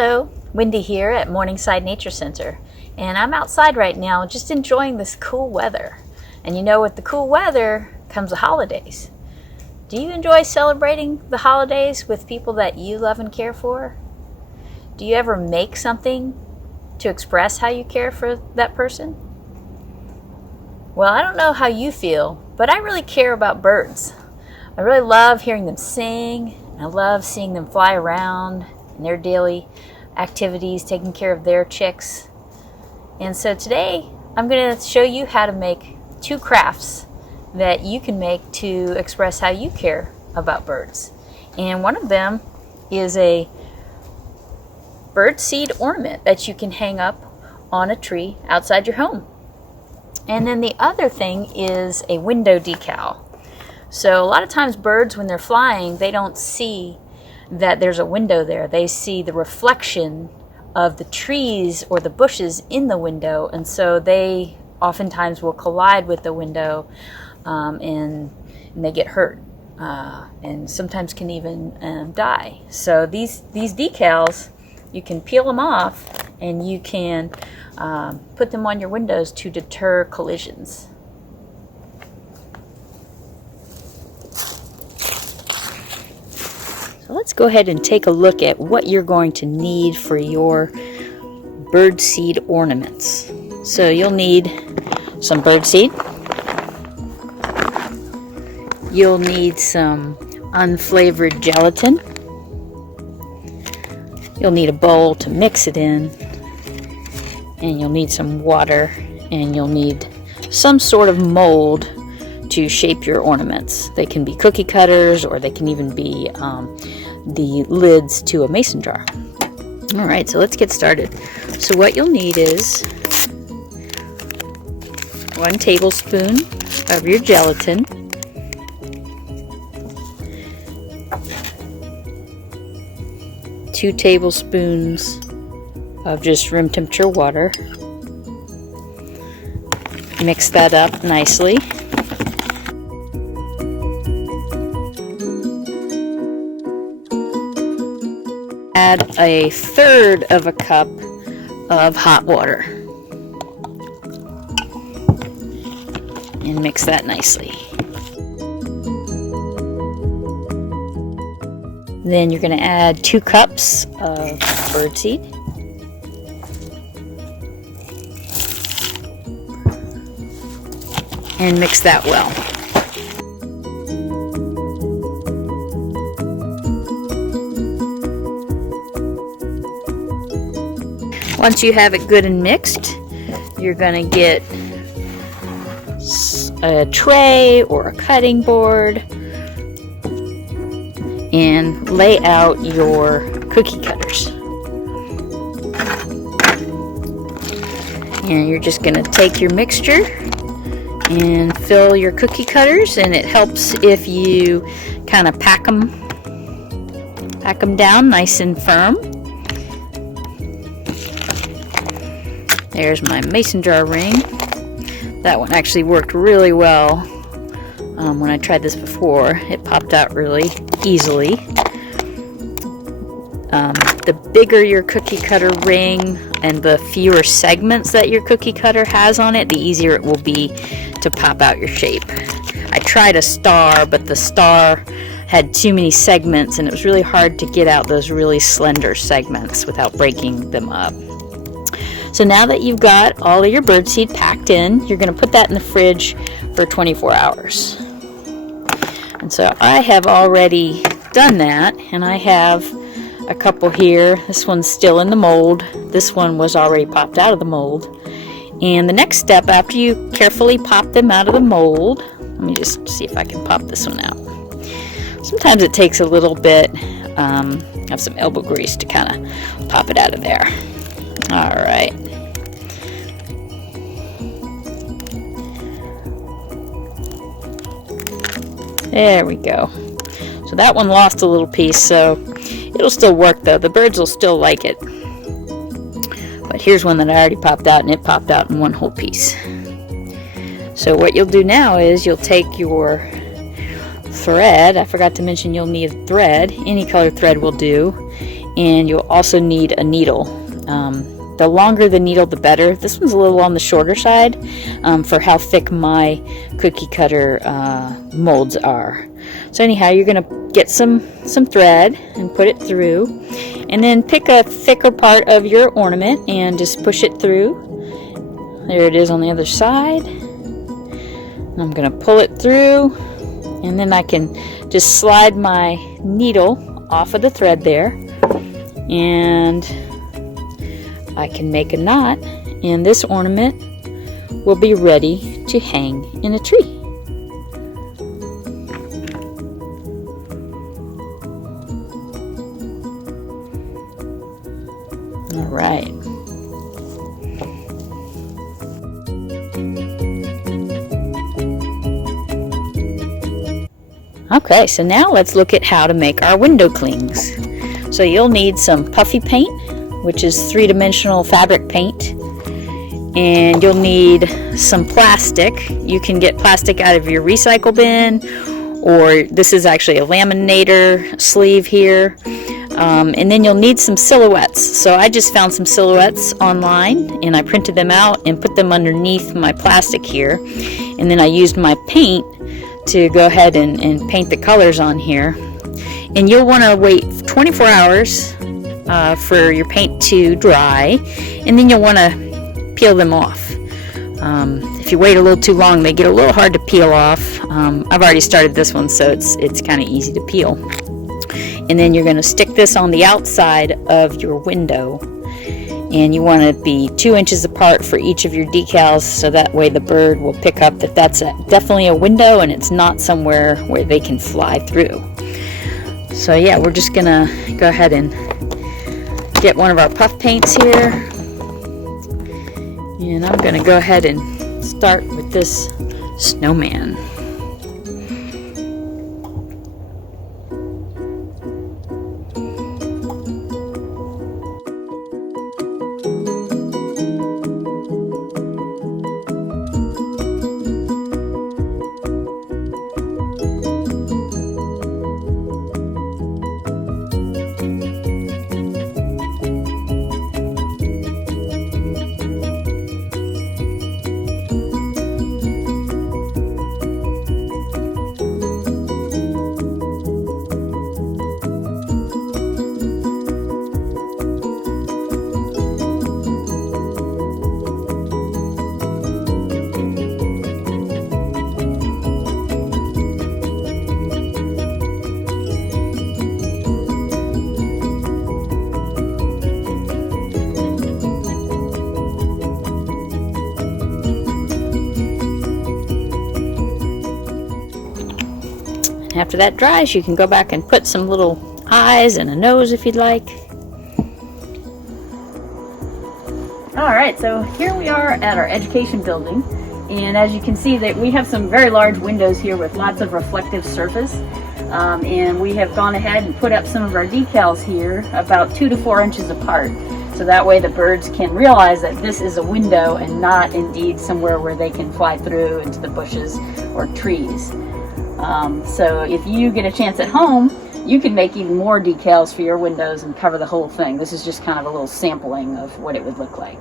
Hello, Wendy here at Morningside Nature Center, and I'm outside right now just enjoying this cool weather. And you know, with the cool weather comes the holidays. Do you enjoy celebrating the holidays with people that you love and care for? Do you ever make something to express how you care for that person? Well, I don't know how you feel, but I really care about birds. I really love hearing them sing. I love seeing them fly around in their daily activities, taking care of their chicks. And so today I'm going to show you how to make 2 crafts that you can make to express how you care about birds. And one of them is a bird seed ornament that you can hang up on a tree outside your home. And then the other thing is a window decal. So a lot of times birds, when they're flying, they don't see that there's a window there. They see the reflection of the trees or the bushes in the window, and so they oftentimes will collide with the window and they get hurt and sometimes can even die. So these decals, you can peel them off and you can put them on your windows to deter collisions. So let's go ahead and take a look at what you're going to need for your bird seed ornaments. So you'll need some bird seed. You'll need some unflavored gelatin. You'll need a bowl to mix it in. And you'll need some water. And you'll need some sort of mold to shape your ornaments. They can be cookie cutters, or they can even be the lids to a mason jar. Alright, so let's get started. So what you'll need is 1 tablespoon of your gelatin, 2 tablespoons of just room temperature water. Mix that up nicely. Add 1/3 of a cup of hot water and mix that nicely. Then you're going to add 2 cups of birdseed. And mix that well. Once you have it good and mixed, you're going to get a tray or a cutting board and lay out your cookie cutters. And you're just going to take your mixture and fill your cookie cutters, and it helps if you kind of pack them down nice and firm. There's my mason jar ring. That one actually worked really well. When I tried this before, it popped out really easily. The bigger your cookie cutter ring and the fewer segments that your cookie cutter has on it, the easier it will be to pop out your shape. I tried a star, but the star had too many segments and it was really hard to get out those really slender segments without breaking them up. So now that you've got all of your birdseed packed in, you're going to put that in the fridge for 24 hours. And so I have already done that, and I have a couple here. This one's still in the mold. This one was already popped out of the mold. And the next step, after you carefully pop them out of the mold, let me just see if I can pop this one out. Sometimes it takes a little bit of some elbow grease to kind of pop it out of there. Alright. There we go. So that one lost a little piece, so it'll still work though. The birds will still like it. But here's one that I already popped out, and it popped out in one whole piece. So what you'll do now is you'll take your thread. I forgot to mention you'll need thread. Any color thread will do. and you'll also need a needle. The longer the needle, the better. This one's a little on the shorter side for how thick my cookie cutter molds are. So anyhow, you're going to get some thread and put it through, and then pick a thicker part of your ornament and just push it through. There it is on the other side. And I'm going to pull it through, and then I can just slide my needle off of the thread there, and I can make a knot, and this ornament will be ready to hang in a tree. All right. Okay, so now let's look at how to make our window clings. So you'll need some puffy paint, which is three-dimensional fabric paint, and you'll need some plastic. You can get plastic out of your recycle bin, or this is actually a laminator sleeve here. And then you'll need some silhouettes. So I just found some silhouettes online, and I printed them out and put them underneath my plastic here, and then I used my paint to go ahead and paint the colors on here. And you'll want to wait 24 hours for your paint to dry, and then you'll want to peel them off. If you wait a little too long, they get a little hard to peel off. I've already started this one, so it's kind of easy to peel. And then you're going to stick this on the outside of your window, and you want to be 2 inches apart for each of your decals, so that way the bird will pick up that that's definitely a window and it's not somewhere where they can fly through. So yeah, we're just going to go ahead and get one of our puff paints here, and I'm going to go ahead and start with this snowman. After that dries, you can go back and put some little eyes and a nose if you'd like. Alright, so here we are at our education building, and as you can see that we have some very large windows here with lots of reflective surface, and we have gone ahead and put up some of our decals here about 2 to 4 inches apart, so that way the birds can realize that this is a window and not indeed somewhere where they can fly through into the bushes or trees. So if you get a chance at home, you can make even more decals for your windows and cover the whole thing. This is just kind of a little sampling of what it would look like.